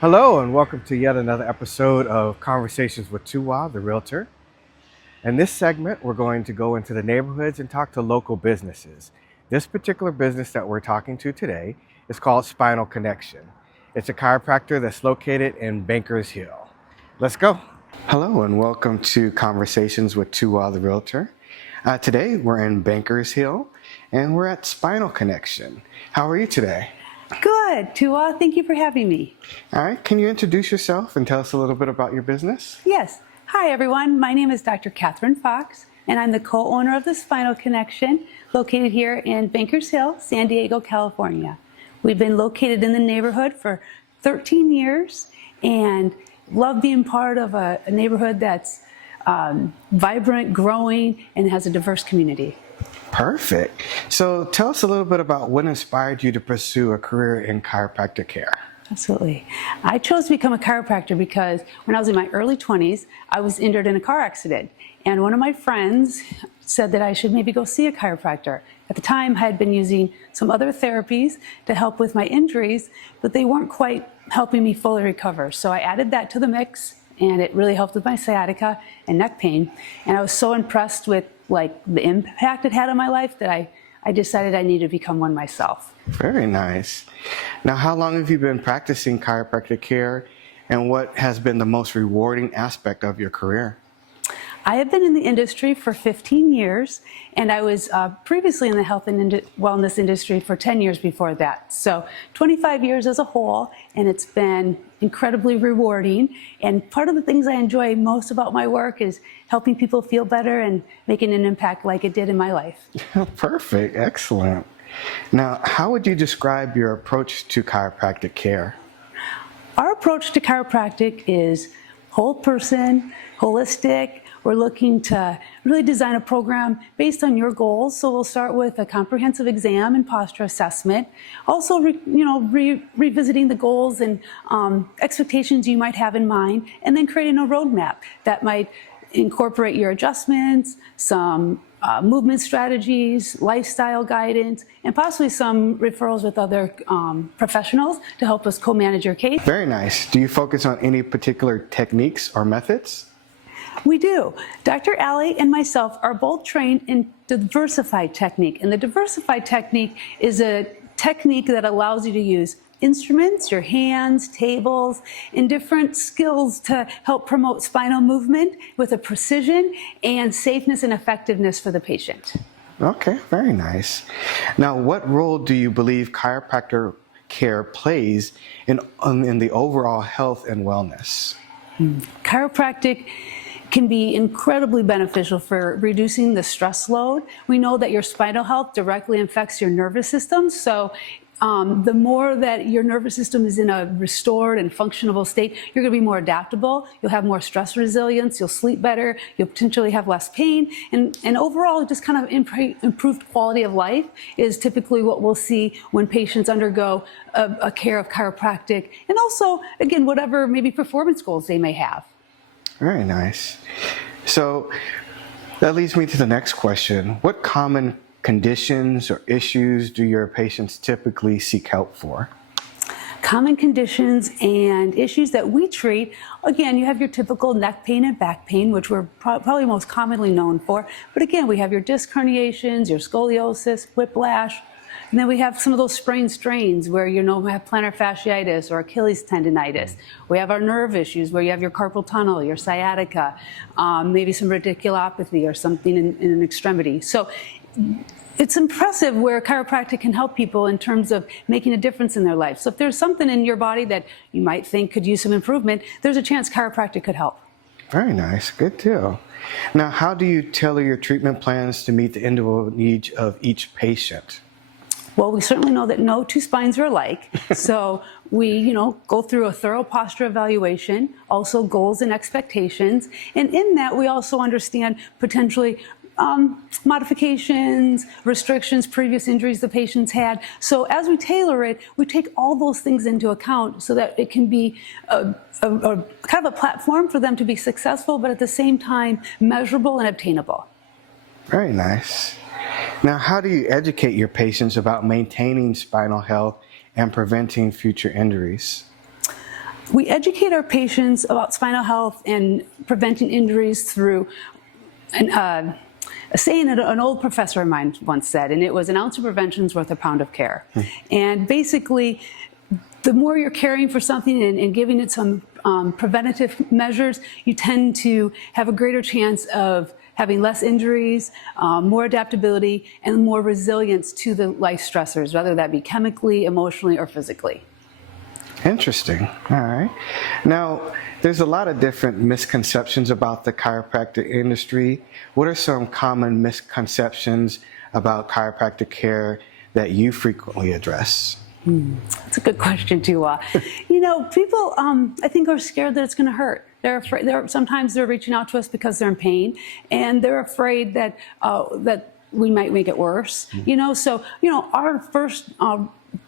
Hello, and welcome to yet another episode of Conversations with Tuwa, the Realtor. In this segment, we're going to go into the neighborhoods and talk to local businesses. This particular business that we're talking to today is called Spinal Connection. It's a chiropractor that's located in Bankers Hill. Let's go. Hello, and welcome to Conversations with Tuwa, the Realtor. Today, we're in Bankers Hill, and we're at Spinal Connection. How are you today? Good, Tua. Thank you for having me. All right, can you introduce yourself and tell us a little bit about your business? Yes. Hi, everyone. My name is Dr. Kathryn Fox, and I'm the co-owner of the Spinal Connection, located here in Bankers Hill, San Diego, California. We've been located in the neighborhood for 13 years and love being part of a neighborhood that's vibrant, growing, and has a diverse community. Perfect. So tell us a little bit about what inspired you to pursue a career in chiropractic care. Absolutely. I chose to become a chiropractor because when I was in my early 20s, I was injured in a car accident. And one of my friends said that I should maybe go see a chiropractor. At the time, I had been using some other therapies to help with my injuries, but they weren't quite helping me fully recover. So I added that to the mix, and it really helped with my sciatica and neck pain. And I was so impressed with the impact it had on my life that I decided I needed to become one myself. Very nice. Now, how long have you been practicing chiropractic care, and what has been the most rewarding aspect of your career? I have been in the industry for 15 years, and I was previously in the health and wellness industry for 10 years before that. So 25 years as a whole, and it's been incredibly rewarding. And part of the things I enjoy most about my work is helping people feel better and making an impact like it did in my life. Perfect. Excellent. Now, how would you describe your approach to chiropractic care? Our approach to chiropractic is whole person, holistic. We're looking to really design a program based on your goals. So we'll start with a comprehensive exam and posture assessment. Also, revisiting the goals and expectations you might have in mind, and then creating a roadmap that might incorporate your adjustments, some movement strategies, lifestyle guidance, and possibly some referrals with other professionals to help us co-manage your case. Very nice. Do you focus on any particular techniques or methods? We do. Dr. Alley and myself are both trained in the diversified technique. And the diversified technique is a technique that allows you to use instruments, your hands, tables, and different skills to help promote spinal movement with a precision and safeness and effectiveness for the patient. Okay, very nice. Now, what role do you believe chiropractor care plays in the overall health and wellness? Chiropractic can be incredibly beneficial for reducing the stress load. We know that your spinal health directly affects your nervous system. So the more that your nervous system is in a restored and functional state, you're going to be more adaptable. You'll have more stress resilience. You'll sleep better. You'll potentially have less pain. And overall, just kind of improved quality of life is typically what we'll see when patients undergo a care of chiropractic. And also, again, whatever maybe performance goals they may have. Very nice. So that leads me to the next question. What common conditions or issues do your patients typically seek help for? Common conditions and issues that we treat, again, you have your typical neck pain and back pain, which we're probably most commonly known for. But again, we have your disc herniations, your scoliosis, whiplash. And then we have some of those sprained strains where we have plantar fasciitis or Achilles tendonitis. We have our nerve issues where you have your carpal tunnel, your sciatica, maybe some radiculopathy or something in an extremity. So it's impressive where chiropractic can help people in terms of making a difference in their life. So if there's something in your body that you might think could use some improvement, there's a chance chiropractic could help. Very nice. Good deal. Now, how do you tailor your treatment plans to meet the individual needs of each patient? Well, we certainly know that no two spines are alike. So we, go through a thorough posture evaluation, also goals and expectations. And in that, we also understand potentially modifications, restrictions, previous injuries the patient's had. So as we tailor it, we take all those things into account so that it can be a kind of a platform for them to be successful, but at the same time, measurable and obtainable. Very nice. Now, how do you educate your patients about maintaining spinal health and preventing future injuries? We educate our patients about spinal health and preventing injuries through a saying that an old professor of mine once said, and it was, an ounce of prevention is worth a pound of care. And basically, the more you're caring for something and giving it some preventative measures, you tend to have a greater chance of having less injuries, more adaptability, and more resilience to the life stressors, whether that be chemically, emotionally, or physically. Interesting. All right. Now, there's a lot of different misconceptions about the chiropractic industry. What are some common misconceptions about chiropractic care that you frequently address? That's a good question, too. You know, people, I think, are scared that it's going to hurt. They're afraid. Sometimes they're reaching out to us because they're in pain, and they're afraid that that we might make it worse. You know, so our first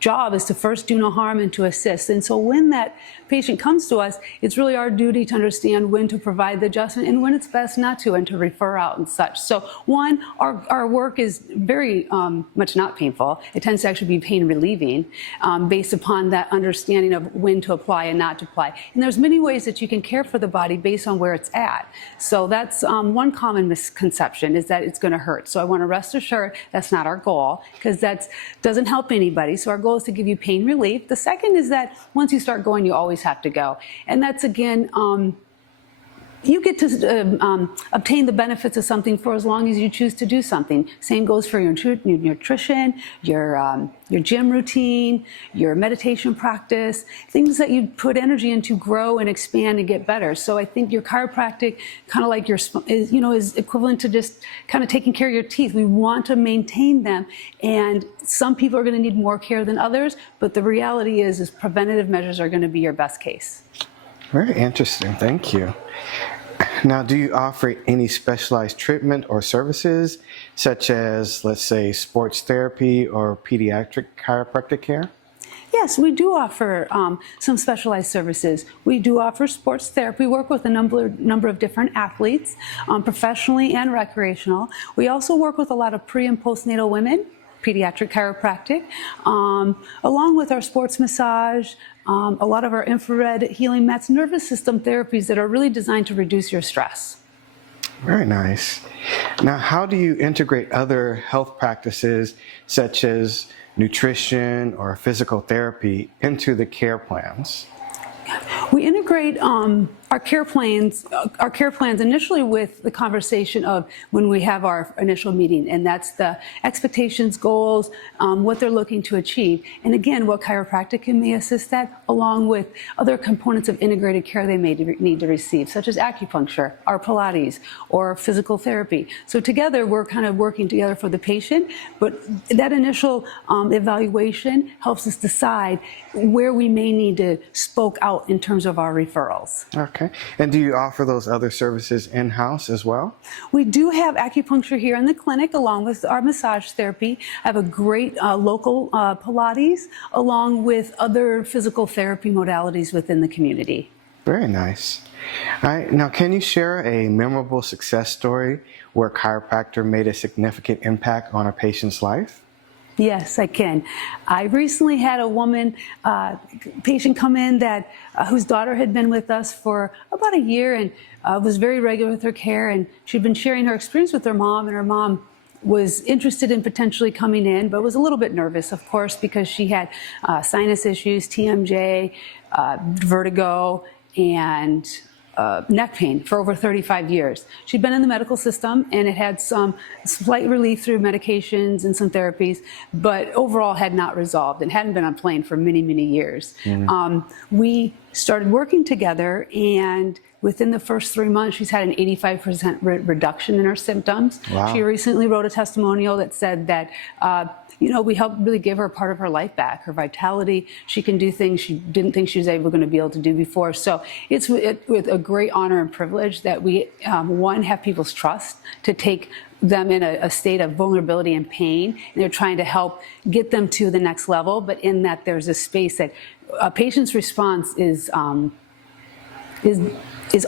job is to first do no harm and to assist. And so when that patient comes to us, it's really our duty to understand when to provide the adjustment and when it's best not to, and to refer out and such. So one, our work is very much not painful. It tends to actually be pain relieving based upon that understanding of when to apply and not to apply. And there's many ways that you can care for the body based on where it's at. So that's one common misconception, is that it's going to hurt. So I want to rest assured that's not our goal, because that doesn't help anybody. So our goal is to give you pain relief. The second is that once you start going, you always have to go. And that's, again, you get to obtain the benefits of something for as long as you choose to do something. Same goes for your nutrition, your gym routine, your meditation practice, things that you put energy into grow and expand and get better. So I think your chiropractic, kind of like is equivalent to just kind of taking care of your teeth. We want to maintain them, and some people are going to need more care than others, but the reality is preventative measures are going to be your best case. Very interesting. Thank you. Now, do you offer any specialized treatment or services, such as, let's say, sports therapy or pediatric chiropractic care? Yes, we do offer some specialized services. We do offer sports therapy. We work with a number of different athletes, professionally and recreational. We also work with a lot of pre- and postnatal women, pediatric chiropractic, along with our sports massage, a lot of our infrared healing mats, nervous system therapies that are really designed to reduce your stress. Very nice. Now, how do you integrate other health practices such as nutrition or physical therapy into the care plans? We integrate our care plans initially with the conversation of when we have our initial meeting, and that's the expectations, goals, what they're looking to achieve, and again, what chiropractic may assist that, along with other components of integrated care they may need to receive, such as acupuncture, or Pilates, or physical therapy. So together, we're kind of working together for the patient, but that initial evaluation helps us decide where we may need to spoke out in terms of our referrals. Okay. And do you offer those other services in-house as well? We do have acupuncture here in the clinic, along with our massage therapy. I have a great local Pilates, along with other physical therapy modalities within the community. Very nice. All right. Now, can you share a memorable success story where a chiropractor made a significant impact on a patient's life? Yes, I can. I recently had a woman, patient come in that whose daughter had been with us for about a year and was very regular with her care, and she'd been sharing her experience with her mom, and her mom was interested in potentially coming in, but was a little bit nervous, of course, because she had sinus issues, TMJ, vertigo, and neck pain for over 35 years. She'd been in the medical system and it had some slight relief through medications and some therapies, but overall had not resolved and hadn't been on plane for many, many years. We started working together, and within the first 3 months, she's had an 85% reduction in her symptoms. Wow. She recently wrote a testimonial that said that we helped really give her part of her life back, her vitality. She can do things she didn't think she was going to be able to do before. So it's with a great honor and privilege that we, one, have people's trust to take them in a state of vulnerability and pain, and they're trying to help get them to the next level. But in that, there's a space that a patient's response is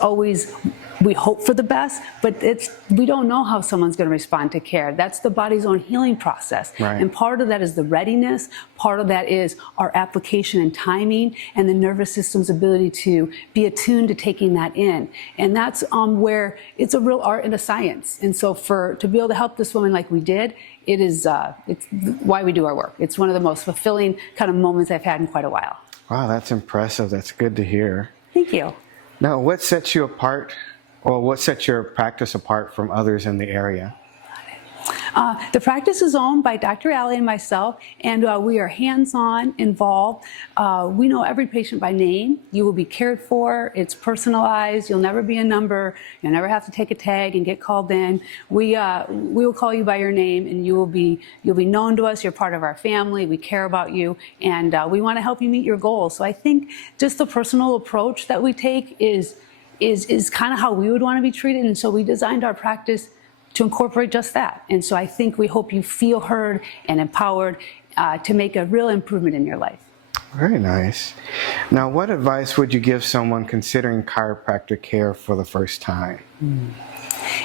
always we hope for the best, but we don't know how someone's going to respond to care. That's the body's own healing process. Right. And part of that is the readiness, part of that is our application and timing, and the nervous system's ability to be attuned to taking that in. And that's where it's a real art and a science. And so to be able to help this woman like we did, it's why we do our work. It's one of the most fulfilling kind of moments I've had in quite a while. Wow, that's impressive. That's good to hear. Thank you. Now, what sets you apart, or what sets your practice apart from others in the area? The practice is owned by Dr. Alley and myself, and we are hands-on involved. We know every patient by name. You will be cared for. It's personalized. You'll never be a number. You'll never have to take a tag and get called in. We will call you by your name, and you'll be known to us. You're part of our family. We care about you, and we want to help you meet your goals. So I think just the personal approach that we take is kind of how we would want to be treated, and so we designed our practice to incorporate just that. And so I think we hope you feel heard and empowered to make a real improvement in your life. Very nice. Now, what advice would you give someone considering chiropractic care for the first time?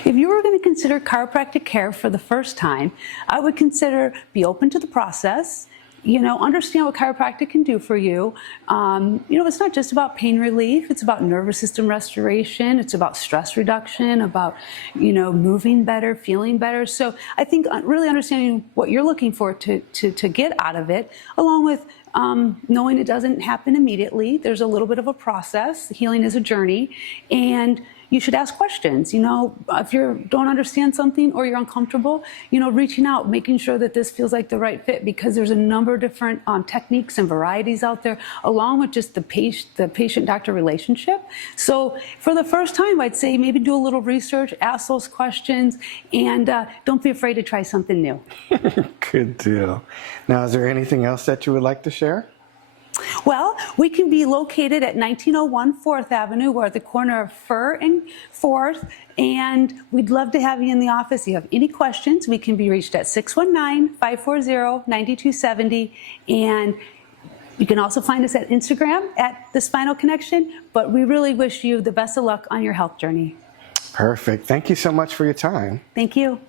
If you were going to consider chiropractic care for the first time, I would consider be open to the process. Understand what chiropractic can do for you. It's not just about pain relief. It's about nervous system restoration. It's about stress reduction, about, moving better, feeling better. So I think really understanding what you're looking for to get out of it, along with knowing it doesn't happen immediately. There's a little bit of a process. Healing is a journey. And you should ask questions. If you don't understand something or you're uncomfortable, reaching out, making sure that this feels like the right fit, because there's a number of different techniques and varieties out there, along with just the patient-doctor relationship. So for the first time, I'd say maybe do a little research, ask those questions, and don't be afraid to try something new. Good deal. Now, is there anything else that you would like to share? Well, we can be located at 1901 4th Avenue. We're at the corner of Fur and 4th, and we'd love to have you in the office. If you have any questions, we can be reached at 619-540-9270, and you can also find us at Instagram at The Spinal Connection, but we really wish you the best of luck on your health journey. Perfect. Thank you so much for your time. Thank you.